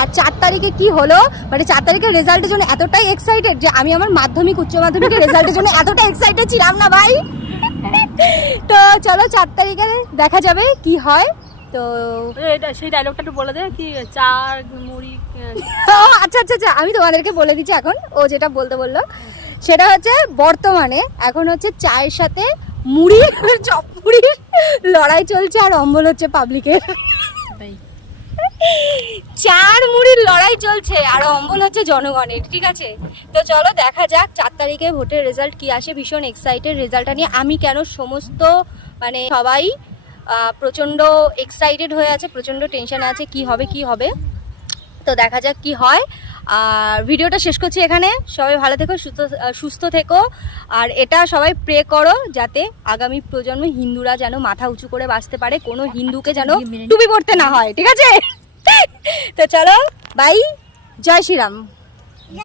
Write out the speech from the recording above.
আর 4 তারিখে কি হলো, মানে 4 তারিখের রেজাল্টের জন্য এতটাই এক্সাইটেড যে আমি আমার মাধ্যমিক উচ্চ মাধ্যমিকের রেজাল্টের জন্য এতটা এক্সাইটেড ছিলাম না ভাই। তো চলো 4 তারিখে দেখা যাবে কি হয়। তো এটা সেই ডায়লগটা একটু বলে দে, কি চার মুড়ি। আচ্ছা আচ্ছা আচ্ছা, আমি তোমাদেরকে বলে দিচ্ছি এখন, ও যেটা বলতে বললো সেটা হচ্ছে বর্তমানে এখন হচ্ছে চায়ের সাথে মুড়ি, চপ মুড়ির লড়াই চলছে আর অম্বল হচ্ছে পাবলিকের। চার মুড়ির লড়াই চলছে আর অম্বল হচ্ছে জনগণের, ঠিক আছে। তো চলো দেখা যাক 4 তারিখে ভোটের রেজাল্ট কি আসে। ভীষণ এক্সাইটেড রেজাল্টটা নিয়ে, আমি কেন সমস্ত মানে সবাই প্রচণ্ড এক্সাইটেড হয়ে আছে, প্রচণ্ড টেনশনে আছে কি হবে কি হবে। তো দেখা যাক কি হয়। আর ভিডিওটা শেষ করছি এখানে। সবাই ভালো থেকো, সুস্থ থেকো, আর এটা সবাই প্রে করো যাতে আগামী প্রজন্ম হিন্দুরা যেন মাথা উঁচু করে বাঁচতে পারে, কোনো হিন্দুকে যেন টুপি পরতে না হয়, ঠিক আছে। তো চলো বাই, জয় শ্রীরাম।